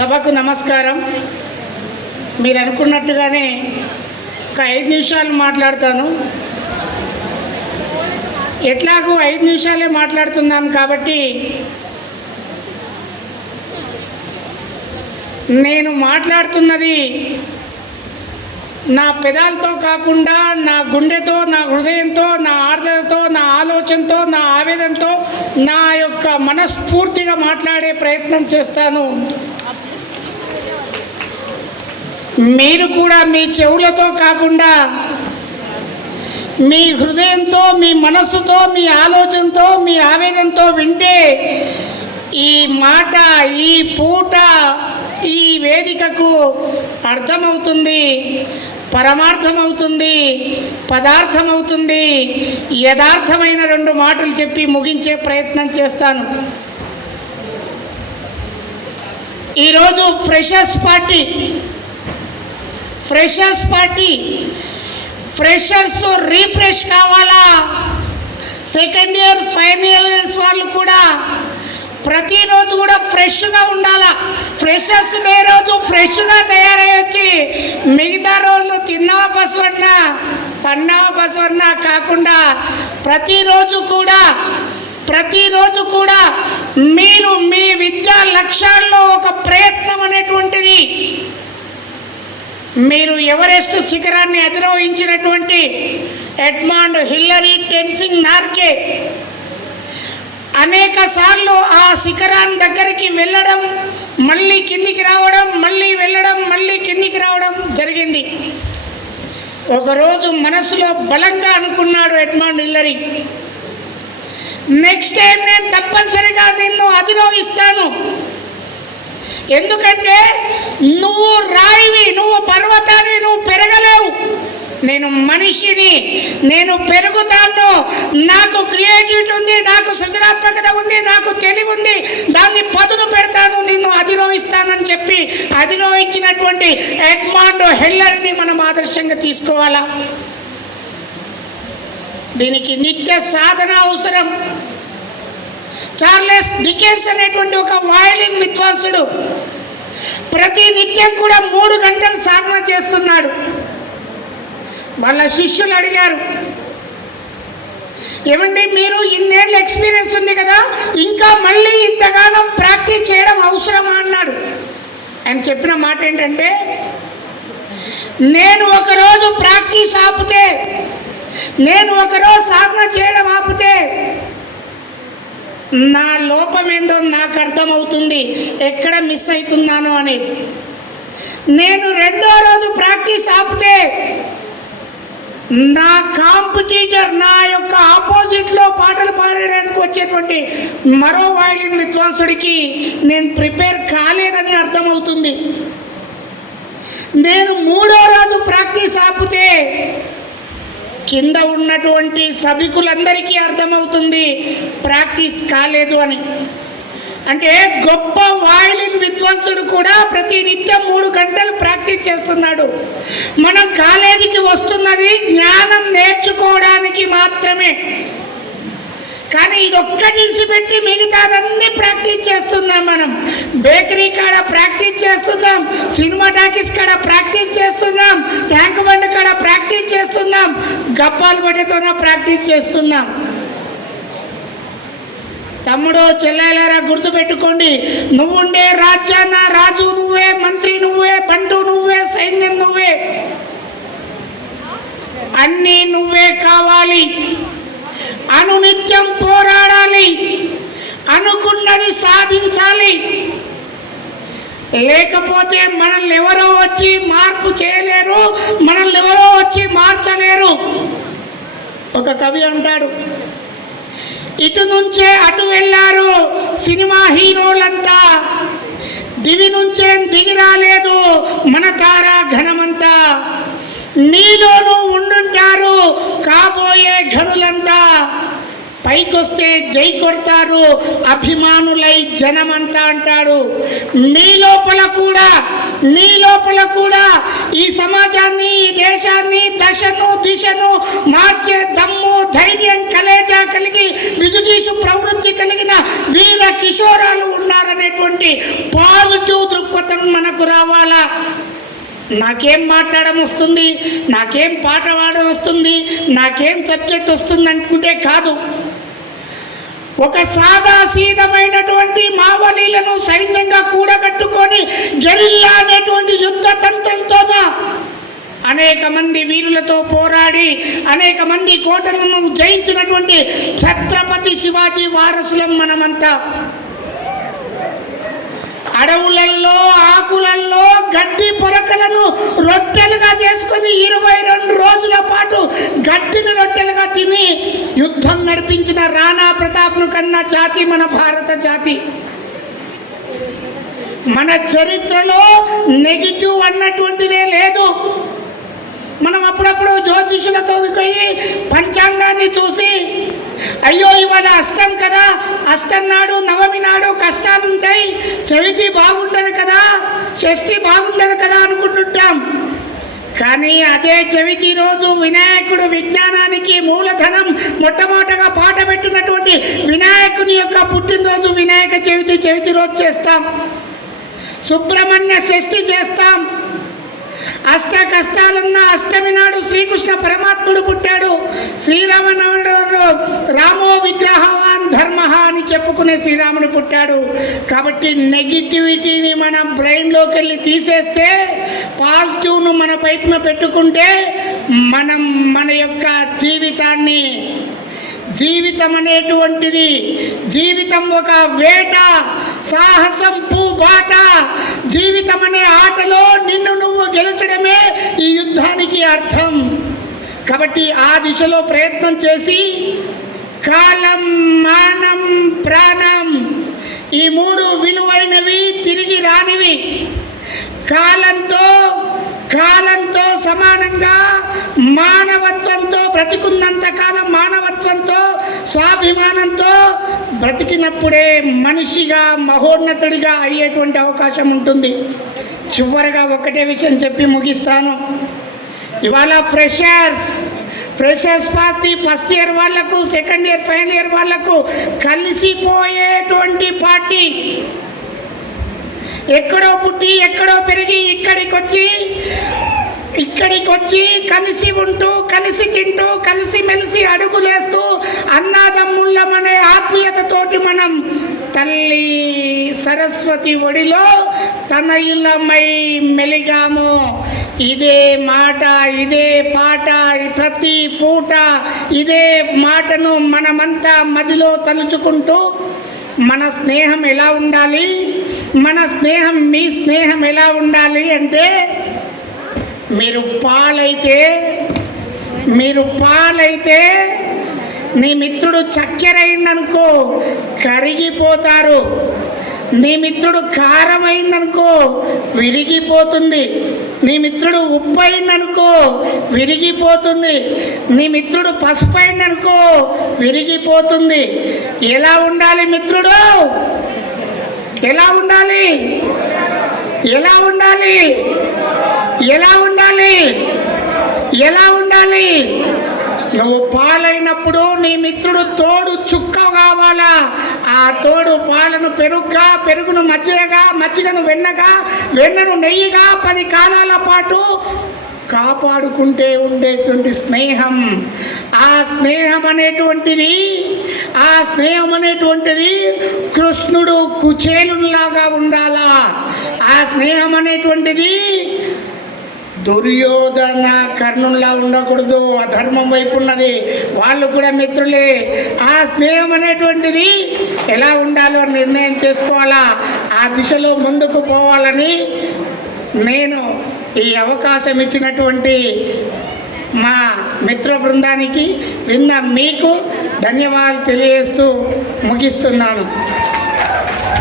సభకు నమస్కారం. మీరు అనుకున్నట్టుగానే ఒక 5 నిమిషాలు మాట్లాడతాను. ఎట్లాగూ 5 నిమిషాలే మాట్లాడుతున్నాను కాబట్టి నేను మాట్లాడుతున్నది నా పెదాలతో కాకుండా నా గుండెతో, నా హృదయంతో, నా ఆర్ద్రతతో, నా ఆలోచనతో, నా ఆవేదనతో, నా యొక్క మనస్ఫూర్తిగా మాట్లాడే ప్రయత్నం చేస్తాను. మీరు కూడా మీ చెవులతో కాకుండా మీ హృదయంతో, మీ మనస్సుతో, మీ ఆలోచనతో, మీ ఆవేదనతో వింటే ఈ మాట, ఈ పూట, ఈ వేదికకు అర్థమవుతుంది, పరమార్థమవుతుంది, పదార్థమవుతుంది. యథార్థమైన 2 మాటలు చెప్పి ముగించే ప్రయత్నం చేస్తాను. ఈరోజు ఫ్రెషర్స్ పార్టీ ఫ్రెషర్స్ రీఫ్రెష్ కావాలా? సెకండ్ ఇయర్, ఫైనల్ ఇయర్స్ వాళ్ళు కూడా ప్రతిరోజు కూడా ఫ్రెష్గా ఉండాలా. ఫ్రెషర్స్ డే రోజు ఫ్రెష్గా తయారయ్యొచ్చి మిగతా రోజులు తిన్నావా బసవన్న, పన్నావా బసవన్న కాకుండా ప్రతిరోజు కూడా మీరు మీ విద్యా లక్ష్యాల్లో ఒక ప్రయత్నం అనేటువంటిది, మీరు ఎవరెస్ట్ శిఖరాన్ని అధిరోహించినటువంటి ఎడ్మండ్ హిల్లరీ, టెన్సింగ్ నార్గే అనేక సార్లు ఆ శిఖరాన్ని దగ్గరికి వెళ్ళడం, మళ్ళీ కిందికి రావడం, మళ్ళీ వెళ్ళడం, మళ్ళీ కిందికి రావడం జరిగింది. ఒకరోజు మనసులో బలంగా అనుకున్నాడు ఎడ్మండ్ హిల్లరీ, నెక్స్ట్ టైం నేను తప్పనిసరిగా నిన్ను అధిరోహిస్తాను. ఎందుకంటే నువ్వు రాయివి, నువ్వు పర్వతాన్ని, నువ్వు పెరగలేవు. నేను మనిషిని, నేను పెరుగుతాను. నాకు క్రియేటివిటీ ఉంది, నాకు సృజనాత్మకత ఉంది, నాకు తెలివి ఉంది, దాన్ని పదును పెడతాను, నిన్ను అధిరోహిస్తానని చెప్పి అధిరోహించినటువంటి ఎడ్మండ్ హిల్లరీని మనం ఆదర్శంగా తీసుకోవాలా. దీనికి నిత్య సాధన అవసరం. చార్లెస్ డికెన్స్ అనేటువంటి ఒక వయలిన్ విద్వాంసుడు ప్రతి నిత్యం కూడా 3 గంటలు సాధన చేస్తున్నాడు. వాళ్ళ శిష్యులు అడిగారు, ఏమండి మీరు ఇన్నేళ్ళ ఎక్స్పీరియన్స్ ఉంది కదా, ఇంకా మళ్ళీ ఇంతగానం ప్రాక్టీస్ చేయడం అవసరమా అన్నాడు. ఆయన చెప్పిన మాట ఏంటంటే, నేను ఒకరోజు ప్రాక్టీస్ ఆపితే, నేను ఒకరోజు సాధన చేయడం ఆపితే నా లోపం ఏందో నాకు అర్థమవుతుంది, ఎక్కడ మిస్ అవుతున్నానో అనేది. నేను 2వ రోజు ప్రాక్టీస్ ఆపితే నా కాంపిటీటర్, నా యొక్క ఆపోజిట్లో పాటలు పాడడానికి వచ్చేటువంటి మరో వయలిన్ విద్వాంసుడికి నేను ప్రిపేర్ కాలేదని అర్థమవుతుంది. నేను 3వ రోజు ప్రాక్టీస్ ఆపితే కింద ఉన్నటువంటి సభికులందరికీ అర్థమవుతుంది ప్రాక్టీస్ కాలేదు అని. అంటే గొప్ప వయలిన్ విద్వాంసుడు కూడా ప్రతి నిత్యం 3 గంటలు ప్రాక్టీస్ చేస్తున్నాడు. మనం కాలేజీకి వస్తున్నది జ్ఞానం నేర్చుకోవడానికి మాత్రమే, కానీ ఇదొక్కటి విడిచిపెట్టి మిగతాదన్నీ ప్రాక్టీస్ చేస్తున్నాం. మనం బేకరీ కాడ ప్రాక్టీస్ చేస్తున్నాం, సినిమా టాకీస్ కాడ ప్రాక్టీస్ చేస్తున్నాం, ట్యాంక్ బండ్ కాడ ప్రాక్టీస్ చేస్తున్నాం, గప్పాలు బట్టతోనే ప్రాక్టీస్ చేస్తున్నాం. తమ్ముడు, చెల్లెలారా గుర్తుపెట్టుకోండి, నువ్వుండే రాజ్యాన్న రాజు నువ్వే, మంత్రి నువ్వే, బంటు నువ్వే, సైన్యం నువ్వే, అన్నీ నువ్వే కావాలి. అనునిత్యం పోరాడాలి, అనుకున్నది సాధించాలి. లేకపోతే మనల్ని ఎవరో వచ్చి మార్పు చేయలేరు, మనల్ని ఎవరో వచ్చి మార్చలేరు. ఒక కవి అంటాడు, ఇటు నుంచే అటు వెళ్ళారు సినిమా హీరోలంతా, దివి నుంచే దిగి రాలేదు మన తారా ఘనమంతా, నీలోనూ ఉండుంటారు కాబోయే ఘనులంతా, పైకొస్తే జై కొడతారు అభిమానులై జనమంతా అంటాడు. నీ లోపల కూడా ఈ సమాజాన్ని, ఈ దేశాన్ని దిశను మార్చే దమ్ము, ధైర్యం, కలేజా కలిగి విజుగీషు ప్రవృత్తి కలిగిన వీర కిషోరాలు ఉన్నారనేటువంటి పాజిటివ్ దృక్పథం జ్ఞానం మనకు రావాలా. నాకేం మాట్లాడడం వస్తుంది, నాకేం పాట పాడడం వస్తుంది, నాకేం సబ్జెక్ట్ వస్తుంది అనుకుంటే కాదు. ఒక సాదాసీదమైనటువంటి మావలీలను సైన్యంగా కూడగట్టుకొని గెరిల్లా అనేటువంటి యుద్ధ తంత్రంతోన అనేక మంది వీరులతో పోరాడి అనేక మంది కోటలను జయించినటువంటి ఛత్రపతి శివాజీ వారసులం మనమంతా. అడవులలో ఆకులలో గడ్డి పొరకలను రొట్టెలుగా చేసుకొని 22 రోజుల పాటు గడ్డిని రొట్టెలుగా తిని యుద్ధం నడిపించిన రాణా ప్రతాప్ను కన్నా జాతి మన భారత జాతి. మన చరిత్రలో నెగిటివ్ అన్నటువంటిదే లేదు. మనం అప్పుడప్పుడు జ్యోతిషులతో పోయి పంచాంగాన్ని చూసి అయ్యో ఇవాళ అష్టం కదా, అష్టం నాడు నవమి నాడు కష్టాలు ఉంటాయి, చవితి బాగుంటుంది కదా, షష్ఠి బాగుంటుంది కదా అనుకుంటుంటాం. కానీ అదే చవితి రోజు వినాయకుడు విజ్ఞానానికి మూలధనం మొట్టమొదటగా పాట పెట్టినటువంటి వినాయకుని యొక్క పుట్టినరోజు వినాయక చవితి రోజు చేస్తాం. సుబ్రహ్మణ్య షష్ఠి చేస్తాం. అష్ట కష్టాలున్న అష్టమి నాడు శ్రీకృష్ణ పరమాత్ముడు పుట్టాడు. శ్రీరామనవముడు రామో విగ్రహవాన్ ధర్మ అని చెప్పుకునే శ్రీరాముడు పుట్టాడు. కాబట్టి నెగిటివిటీని మన బ్రెయిన్లోకి వెళ్ళి తీసేస్తే పాజిటివ్ను మన వైపున పెట్టుకుంటే మనం మన యొక్క జీవితాన్ని, జీవితం అనేటువంటిది, జీవితం ఒక వేట, సాహసం పూబాట. జీవితం అనే ఆటలో నిన్ను నువ్వు గెలిచడమే ఈ యుద్ధానికి అర్థం. కాబట్టి ఆ దిశలో ప్రయత్నం చేసి కాలం, మానం, ప్రాణం ఈ 3 విలువైనవి, తిరిగి రానివి. కాలంతో సమానంగా మానవత్వంతో బ్రతికున్నంత కాలం మానవత్వంతో స్వాభిమానంతో బ్రతికినప్పుడే మనిషిగా మహోన్నతుడిగా అయ్యేటువంటి అవకాశం ఉంటుంది. చివరిగా ఒకటే విషయం చెప్పి ముగిస్తాను. ఇవాళ ఫ్రెషర్స్ పార్టీ ఫస్ట్ ఇయర్ వాళ్లకు, సెకండ్ ఇయర్ ఫైనల్ ఇయర్ వాళ్లకు కలిసిపోయేటువంటి పార్టీ. ఎక్కడో పుట్టి ఎక్కడో పెరిగి ఇక్కడికి వచ్చి కలిసి ఉంటూ, కలిసి తింటూ, కలిసి మెలిసి అడుగులేస్తూ అన్నాదమ్ముళ్ళమనే ఆత్మీయతతోటి మనం తల్లి సరస్వతి ఒడిలో తనయులమై మెలిగాము. ఇదే మాట, ఇదే పాట, ప్రతి పూట ఇదే మాటను మనమంతా మదిలో తలుచుకుంటూ మన స్నేహం ఎలా ఉండాలి, మన స్నేహం మీ స్నేహం ఎలా ఉండాలి అంటే మీరు పాలైతే నీ మిత్రుడు చక్కెర అయిందనుకో కరిగిపోతారు. నీ మిత్రుడు కారం అయిందనుకో విరిగిపోతుంది. నీ మిత్రుడు ఉప్పు అయిందనుకో విరిగిపోతుంది. నీ మిత్రుడు పసుపు అయిందనుకో విరిగిపోతుంది. ఎలా ఉండాలి మిత్రుడు? ఎలా ఉండాలి? ఎలా ఉండాలి? ఎలా ఉండాలి? ఎలా ఉండాలి? నువ్వు పాలైనప్పుడు నీ మిత్రుడు తోడు చుక్క కావాలా. ఆ తోడు పాలను పెరుగుగా, పెరుగును మజ్జిగగా, మజ్జిగను వెన్నగా, వెన్నను నెయ్యిగా 10 కాలాల పాటు కాపాడుకుంటే ఉండేటువంటి స్నేహం. ఆ స్నేహం అనేటువంటిది కృష్ణుడు కుచేలులాగా ఉండాలా. ఆ స్నేహం అనేటువంటిది దుర్యోధన కర్ణుల్లా ఉండకూడదు. అధర్మం వైపు ఉన్నది. వాళ్ళు కూడా మిత్రులే. ఆ స్నేహం అనేటువంటిది ఎలా ఉండాలో నిర్ణయం చేసుకోవాలా. ఆ దిశలో ముందుకు పోవాలని నేను ఈ అవకాశం ఇచ్చినటువంటి మా మిత్ర బృందానికి, విన్న మీకు ధన్యవాదాలు తెలియజేస్తూ ముగిస్తున్నాను.